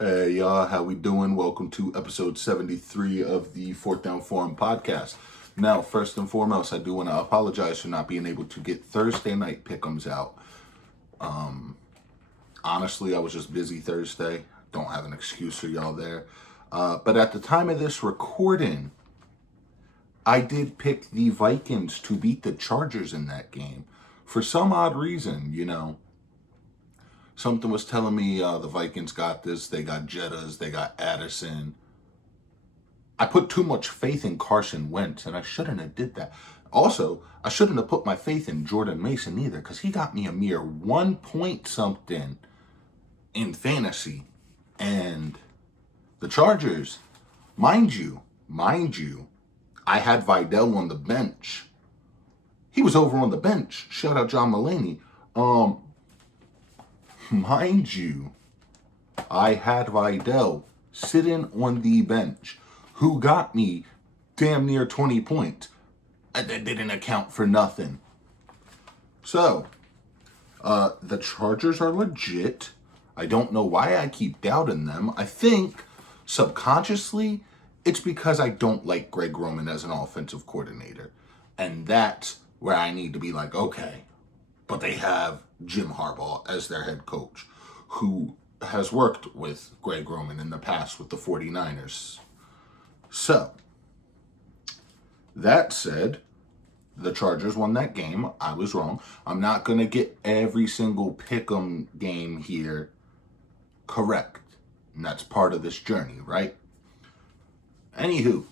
Hey y'all, how we doing? Welcome to episode 73 of the Fourth Down Forum podcast. Now, first and foremost, I do want to apologize for not being able to get Thursday night pick'ems out. Honestly, I was just busy Thursday. Don't have an excuse for y'all there. But at the time of this recording, I did pick the Vikings to beat the Chargers in that game. For some odd reason, something was telling me the Vikings got this. They got Jettas. They got Addison. I put too much faith in Carson Wentz, and I shouldn't have did that. Also, I shouldn't have put my faith in Jordan Mason either, because he got me a mere 1 point something in fantasy. And the Chargers, mind you, I had Vidal on the bench. He was over on the bench. Shout out John Mulaney. Mind you, I had Vidal sitting on the bench, who got me damn near 20 points. That didn't account for nothing. So, the Chargers are legit. I don't know why I keep doubting them. I think, subconsciously, it's because I don't like Greg Roman as an offensive coordinator. And that's where I need to be like, okay, but they have Jim Harbaugh as their head coach, who has worked with Greg Roman in the past with the 49ers. So, that said, the Chargers won that game. I was wrong. I'm not going to get every single pick'em game here correct. And that's part of this journey, right? Anywho,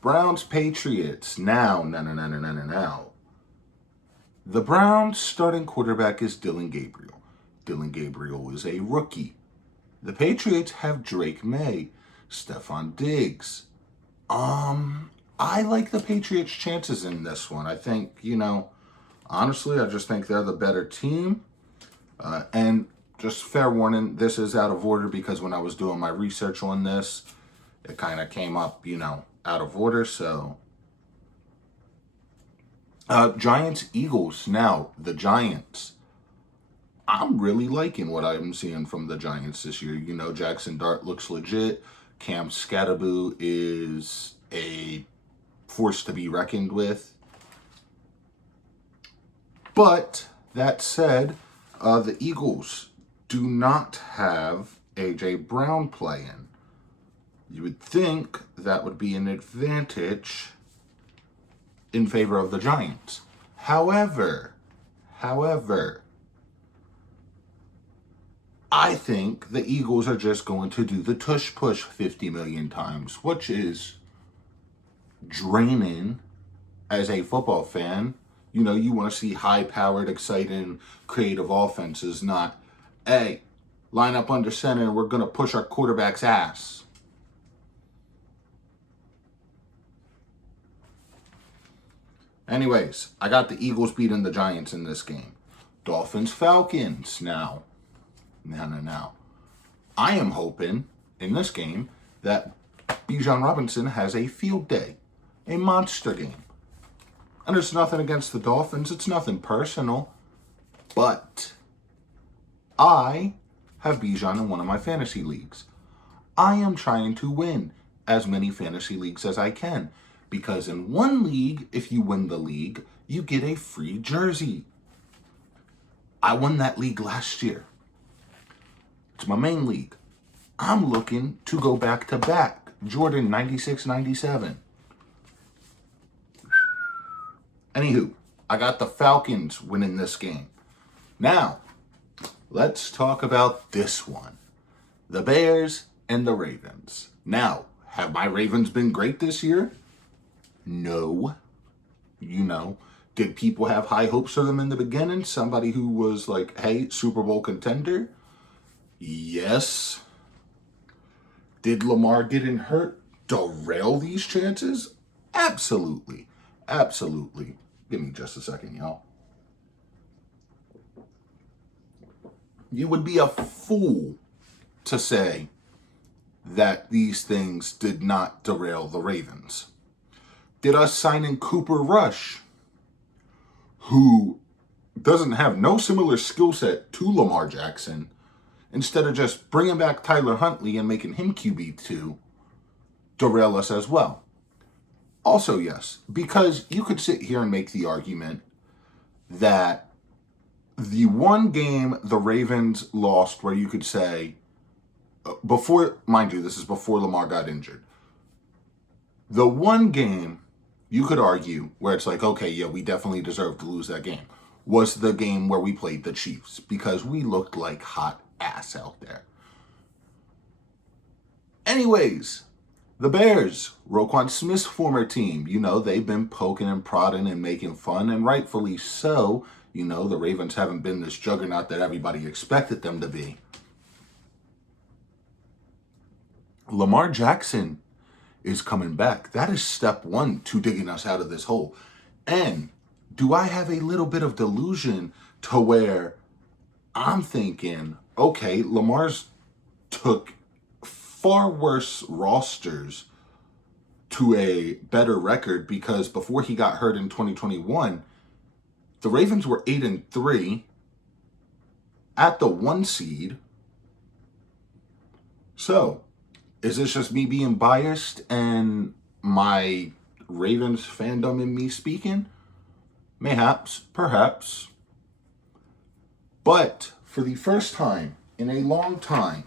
Browns Patriots. Now. The Browns starting quarterback is Dylan Gabriel. Dylan Gabriel is a rookie. The Patriots have Drake May, Stephon Diggs. I like the Patriots' chances in this one. I think, honestly, I just think they're the better team. And just fair warning, this is out of order because when I was doing my research on this, it kind of came up, out of order. So, Giants, Eagles. Now, the Giants. I'm really liking what I'm seeing from the Giants this year. Jackson Dart looks legit. Cam Scatterboo is a force to be reckoned with. But, that said, the Eagles do not have A.J. Brown playing. You would think that would be an advantage in favor of the Giants. However, I think the Eagles are just going to do the tush push 50 million times, which is draining as a football fan. You want to see high-powered, exciting, creative offenses, not, hey, line up under center and we're going to push our quarterback's ass. Anyways, I got the Eagles beating the Giants in this game. Dolphins, Falcons. Now. I am hoping in this game that Bijan Robinson has a field day, a monster game. And there's nothing against the Dolphins. It's nothing personal. But I have Bijan in one of my fantasy leagues. I am trying to win as many fantasy leagues as I can. Because in one league, if you win the league, you get a free jersey. I won that league last year. It's my main league. I'm looking to go back to back. Jordan 96-97. Anywho, I got the Falcons winning this game. Now, let's talk about this one. The Bears and the Ravens. Now, have my Ravens been great this year? No. Did people have high hopes for them in the beginning? Somebody who was like, hey, Super Bowl contender? Yes. Did Lamar getting hurt derail these chances? Absolutely. Give me just a second, y'all. You would be a fool to say that these things did not derail the Ravens. Did us signing Cooper Rush, who doesn't have no similar skill set to Lamar Jackson, instead of just bringing back Tyler Huntley and making him QB2 derail us as well. Also, yes, because you could sit here and make the argument that the one game the Ravens lost where you could say, before, mind you, this is before Lamar got injured. The one game you could argue where it's like, okay, yeah, we definitely deserve to lose that game, was the game where we played the Chiefs, because we looked like hot ass out there. Anyways, the Bears, Roquan Smith's former team, they've been poking and prodding and making fun, and rightfully so. The Ravens haven't been this juggernaut that everybody expected them to be. Lamar Jackson is coming back. That is step one to digging us out of this hole. And do I have a little bit of delusion to where I'm thinking, okay, Lamar's took far worse rosters to a better record, because before he got hurt in 2021, the Ravens were 8-3 at the 1 seed. So, is this just me being biased and my Ravens fandom in me speaking? Mayhaps, perhaps. But for the first time in a long time,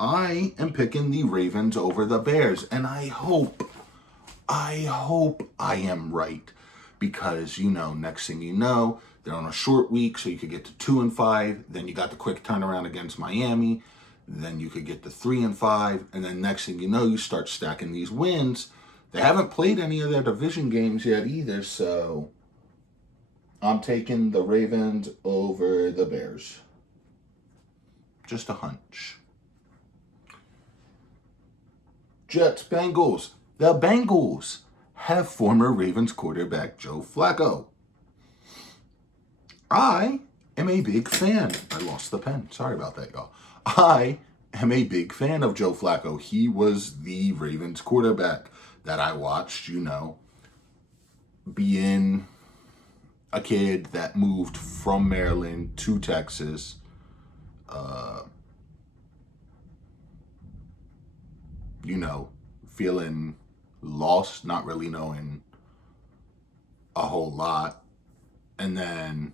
I am picking the Ravens over the Bears, and I hope I am right, because next thing you know, they're on a short week, so you could get to 2-5. Then you got the quick turnaround against Miami. Then you could get to 3-5, and then next thing you know, you start stacking these wins. They haven't played any of their division games yet either, so I'm taking the Ravens over the Bears. Just a hunch. Jets, Bengals. The Bengals have former Ravens quarterback Joe Flacco. I am a big fan. I lost the pen. Sorry about that, y'all. I am a big fan of Joe Flacco. He was the Ravens quarterback that I watched, being a kid that moved from Maryland to Texas. Feeling lost, not really knowing a whole lot. And then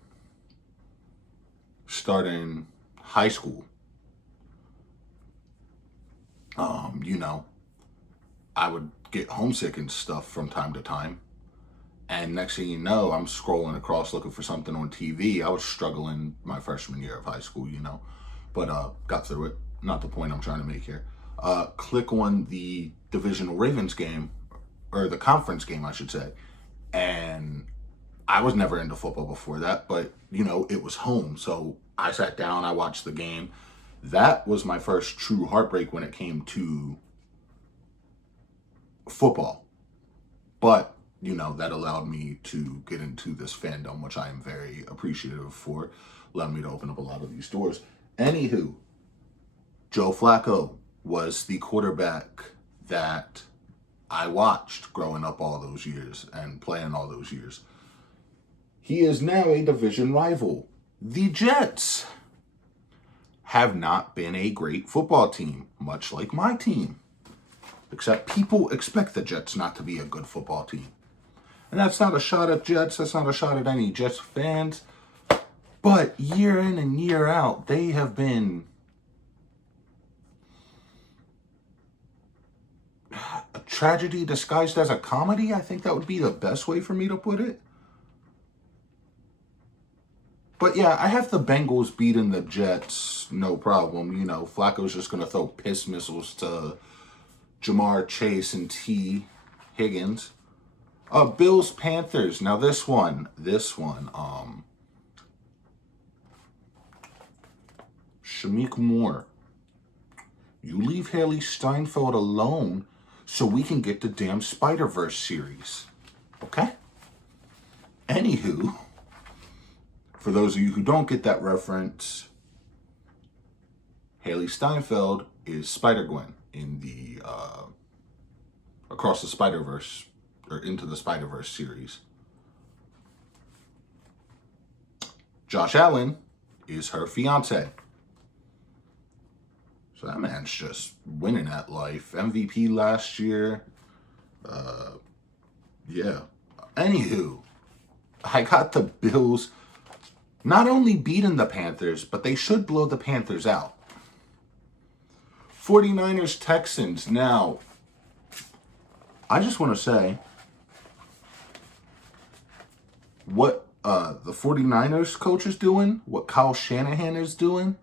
starting high school, I would get homesick and stuff from time to time. And next thing you know, I'm scrolling across looking for something on TV. I was struggling my freshman year of high school, but got through it. Not the point I'm trying to make here. Click on the divisional Ravens game, or the conference game, I should say. And I was never into football before that, but, it was home. So I sat down, I watched the game. That was my first true heartbreak when it came to football. But, that allowed me to get into this fandom, which I am very appreciative for. Allowed me to open up a lot of these doors. Anywho, Joe Flacco was the quarterback that I watched growing up all those years and playing all those years. He is now a division rival. The Jets have not been a great football team, much like my team. Except people expect the Jets not to be a good football team. And that's not a shot at Jets, that's not a shot at any Jets fans. But year in and year out, they have been a tragedy disguised as a comedy. I think that would be the best way for me to put it. But yeah, I have the Bengals beating the Jets, no problem. Flacco's just going to throw piss missiles to Jamar Chase and T. Higgins. Bills, Panthers. Now this one, Shamik Moore. You leave Haley Steinfeld alone so we can get the damn Spider-Verse series. Okay? Anywho, for those of you who don't get that reference, Haley Steinfeld is Spider-Gwen in the Across the Spider-Verse, or Into the Spider-Verse series. Josh Allen is her fiance. So that man's just winning at life. MVP last year. Yeah. Anywho, I got the Bills not only beating the Panthers, but they should blow the Panthers out. 49ers, Texans. Now, I just want to say what the 49ers coach is doing, what Kyle Shanahan is doing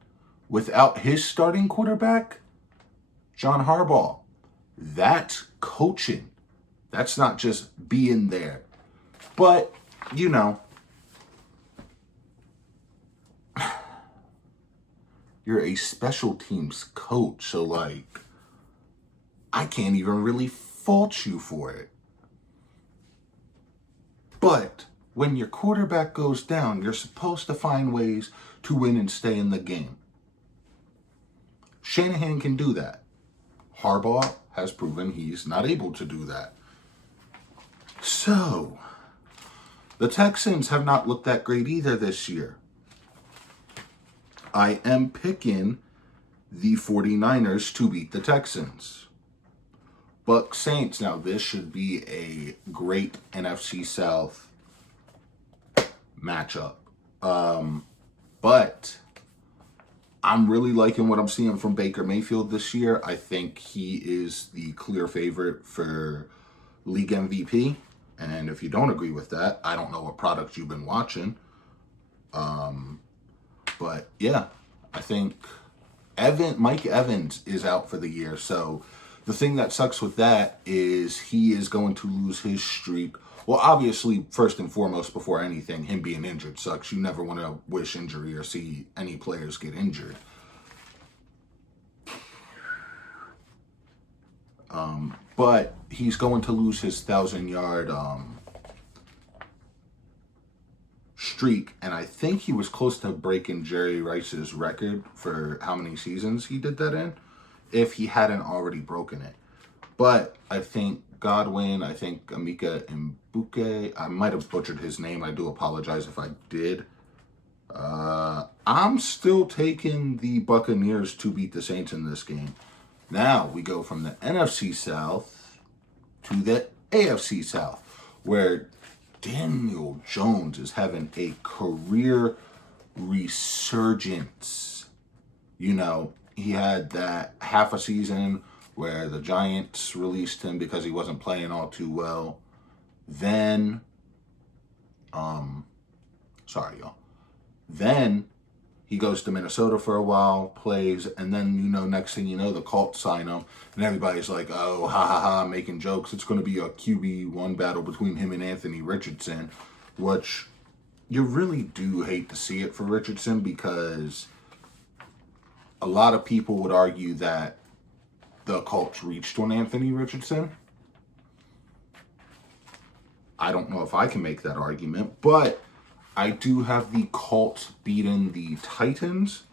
without his starting quarterback, John Harbaugh. That's coaching. That's not just being there. But, you know, you're a special teams coach, so like, I can't even really fault you for it. But when your quarterback goes down, you're supposed to find ways to win and stay in the game. Shanahan can do that. Harbaugh has proven he's not able to do that. So, the Texans have not looked that great either this year. I am picking the 49ers to beat the Texans. Bucs Saints, now this should be a great NFC South matchup. But I'm really liking what I'm seeing from Baker Mayfield this year. I think he is the clear favorite for league MVP. And if you don't agree with that, I don't know what product you've been watching. But yeah, I think Mike Evans is out for the year. So the thing that sucks with that is he is going to lose his streak. Well, obviously, first and foremost, before anything, him being injured sucks. You never want to wish injury or see any players get injured. But he's going to lose his 1,000-yard streak, and I think he was close to breaking Jerry Rice's record for how many seasons he did that in, if he hadn't already broken it. But I think Godwin, I think Amika Mbuke, I might have butchered his name. I do apologize if I did. I'm still taking the Buccaneers to beat the Saints in this game. Now we go from the NFC South to the AFC South, where Daniel Jones is having a career resurgence. You know, he had that half a season where the Giants released him because he wasn't playing all too well. Then, Then he goes to Minnesota for a while, plays, and then, you know, next thing you know, the Colts sign him, and everybody's like, oh, ha ha ha, making jokes. It's going to be a QB1 battle between him and Anthony Richardson, which you really do hate to see it for Richardson, because a lot of people would argue that the Colts reached on Anthony Richardson. I don't know if I can make that argument, but I do have the Colts beating the Titans.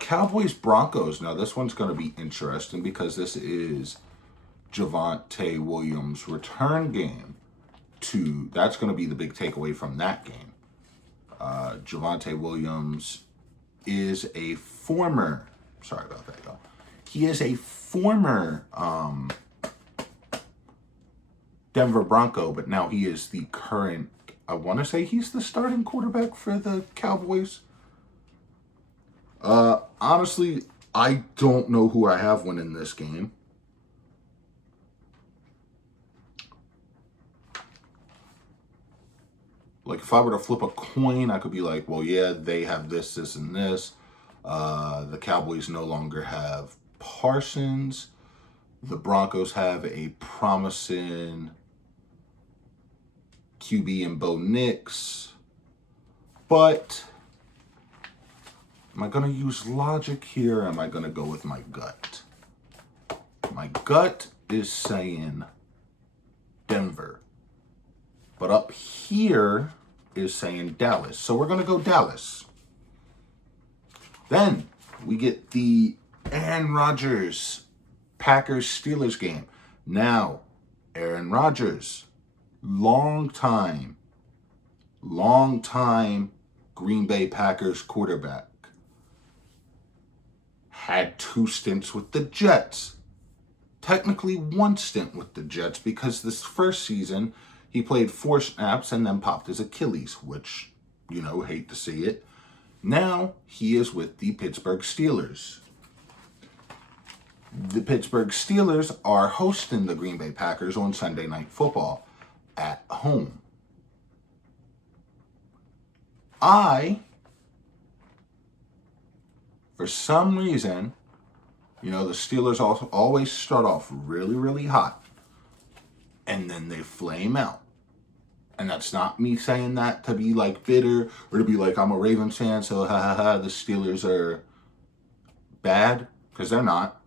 Cowboys, Broncos. Now, this one's going to be interesting because this is Javonte Williams' return game. That's going to be the big takeaway from that game. Javonte Williams is a former, sorry about that, y'all. He is a former Denver Bronco, but now he is the current, I want to say he's the starting quarterback for the Cowboys. Honestly, I don't know who I have winning this game. Like, if I were to flip a coin, I could be like, well, yeah, they have this, this, and this. The Cowboys no longer have Parsons. The Broncos have a promising QB in Bo Nix. But am I going to use logic here, or am I going to go with my gut? My gut is saying Denver. But up here is saying Dallas. So we're going to go Dallas. Then we get the Aaron Rodgers Packers-Steelers game. Now, Aaron Rodgers, long time Green Bay Packers quarterback, had 2 stints with the Jets. Technically 1 stint with the Jets because this first season he played 4 snaps and then popped his Achilles, which, hate to see it. Now he is with the Pittsburgh Steelers. The Pittsburgh Steelers are hosting the Green Bay Packers on Sunday Night Football at home. For some reason, the Steelers also always start off really, really hot, and then they flame out. And that's not me saying that to be like bitter or to be like I'm a Ravens fan, so the Steelers are bad, because they're not.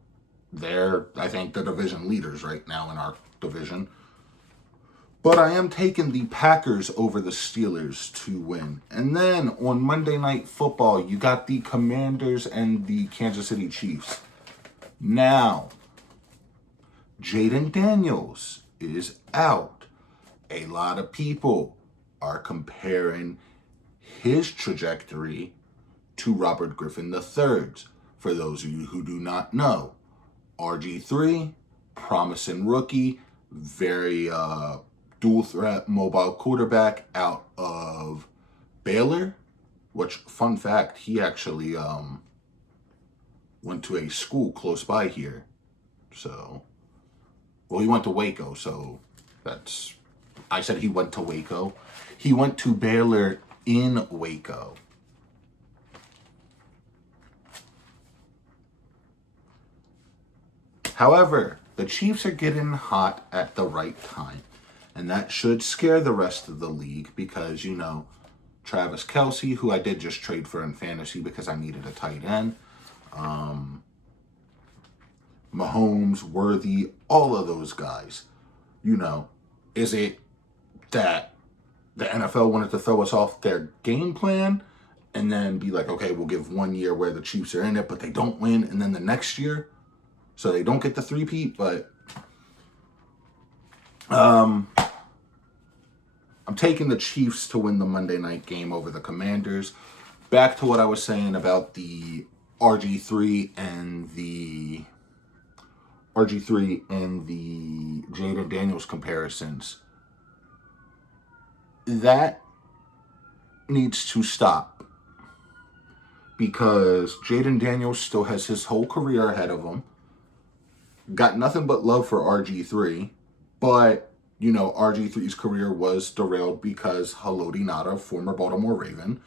They're, I think, the division leaders right now in our division. But I am taking the Packers over the Steelers to win. And then on Monday Night Football, you got the Commanders and the Kansas City Chiefs. Now, Jaden Daniels is out. A lot of people are comparing his trajectory to Robert Griffin III's. For those of you who do not know, RG3, promising rookie, very dual threat mobile quarterback out of Baylor, which, fun fact, he actually went to a school close by here. So, well, he went to Waco, so I said he went to Waco. He went to Baylor in Waco. However, the Chiefs are getting hot at the right time. And that should scare the rest of the league because, Travis Kelce, who I did just trade for in fantasy because I needed a tight end. Mahomes, Worthy, all of those guys. Is it that the NFL wanted to throw us off their game plan and then be like, okay, we'll give 1 year where the Chiefs are in it, but they don't win, and then the next year, so they don't get the three-peat, but I'm taking the Chiefs to win the Monday night game over the Commanders. Back to what I was saying about the RG3 and the Jaden Daniels comparisons. That needs to stop because Jaden Daniels still has his whole career ahead of him. Got nothing but love for RG3, but RG3's career was derailed because Haloti Ngata, former Baltimore Raven,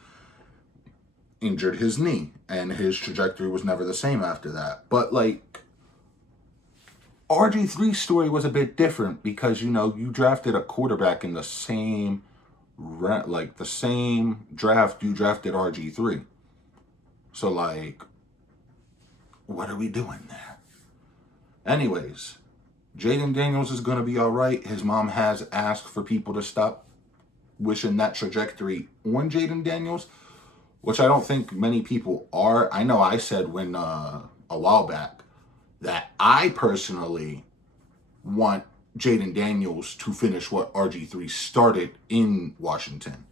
injured his knee, and his trajectory was never the same after that. But RG3's story was a bit different because you drafted a quarterback in the same the same draft you drafted RG3. So what are we doing there? Anyways, Jaden Daniels is going to be all right. His mom has asked for people to stop wishing that trajectory on Jaden Daniels, which I don't think many people are. I know I said a while back that I personally want Jaden Daniels to finish what RG3 started in Washington.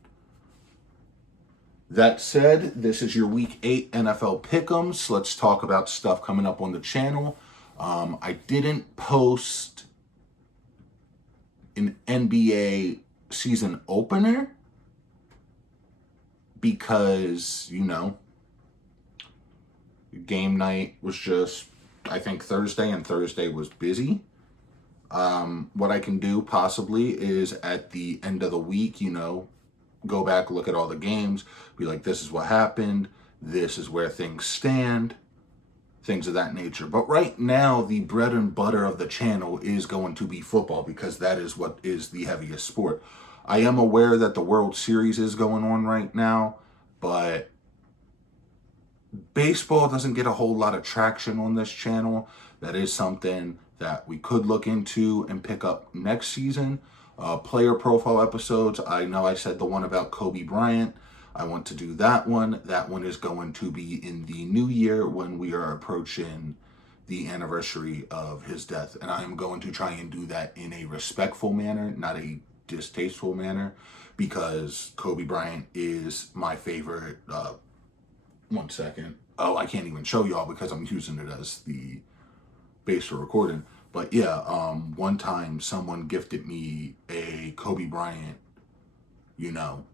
That said, this is your Week 8 NFL Pickems. Let's talk about stuff coming up on the channel. I didn't post an NBA season opener because, game night was just, I think, Thursday, and Thursday was busy. What I can do possibly is at the end of the week, go back, look at all the games, be like, this is what happened, this is where things stand, things of that nature. But right now, the bread and butter of the channel is going to be football because that is what is the heaviest sport. I am aware that the World Series is going on right now, but baseball doesn't get a whole lot of traction on this channel. That is something that we could look into and pick up next season. Player profile episodes. I know I said the one about Kobe Bryant. I want to do that one. That one is going to be in the new year when we are approaching the anniversary of his death. And I am going to try and do that in a respectful manner, not a distasteful manner, because Kobe Bryant is my favorite. One second. Oh, I can't even show y'all because I'm using it as the base for recording. But yeah, one time someone gifted me a Kobe Bryant, you know,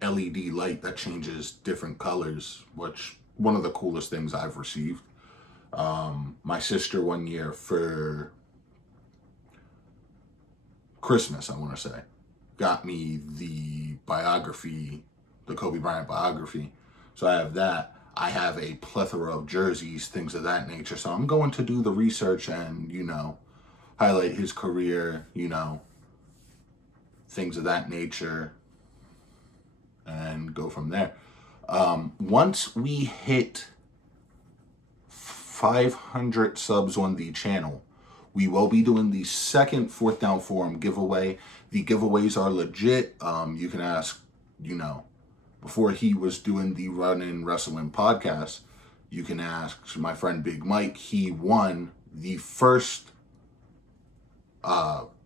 LED light that changes different colors, which one of the coolest things I've received. My sister one year for Christmas, I want to say, got me the biography, the Kobe Bryant biography. So I have that. I have a plethora of jerseys, things of that nature. So I'm going to do the research and, highlight his career, things of that nature, and go from there. Once we hit 500 subs on the channel, we will be doing the second Fourth Down Forum giveaway. The giveaways are legit. You can ask, before he was doing the Run-In Wrestling podcast, you can ask my friend Big Mike. He won the first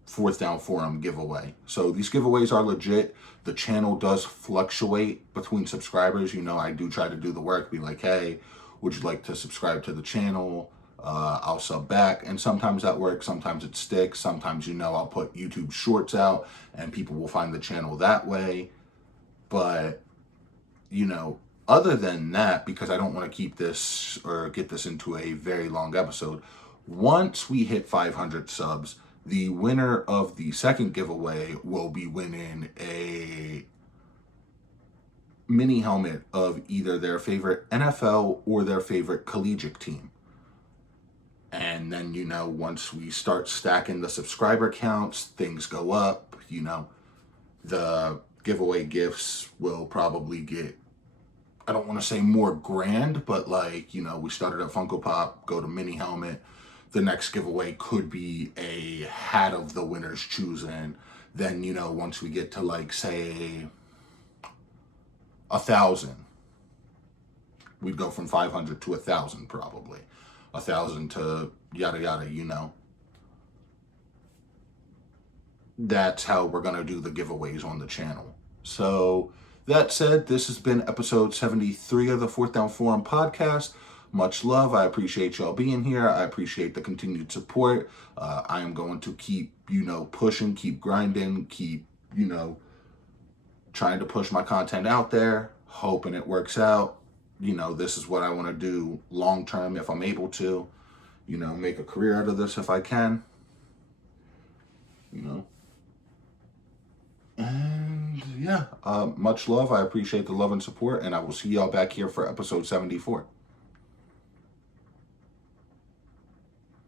Fourth Down Forum giveaway. So these giveaways are legit. The channel does fluctuate between subscribers. I do try to do the work, be like, hey, would you like to subscribe to the channel? I'll sub back. And sometimes that works. Sometimes it sticks. Sometimes, I'll put YouTube shorts out and people will find the channel that way. But, other than that, because I don't want to keep this or get this into a very long episode, once we hit 500 subs, the winner of the second giveaway will be winning a mini helmet of either their favorite NFL or their favorite collegiate team. And then, once we start stacking the subscriber counts, things go up, the giveaway gifts will probably get, I don't want to say more grand, but we started at Funko Pop, go to mini helmet. The next giveaway could be a hat of the winner's choosing. Then, once we get to say 1,000, we'd go from 500 to 1,000 probably. 1,000 to yada yada, That's how we're going to do the giveaways on the channel. So that said, this has been episode 73 of the Fourth Down Forum podcast. Much love. I appreciate y'all being here. I appreciate the continued support. I am going to keep, pushing, keep grinding, keep, trying to push my content out there, hoping it works out. This is what I want to do long term if I'm able to, make a career out of this if I can, And yeah, much love. I appreciate the love and support, and I will see y'all back here for episode 74.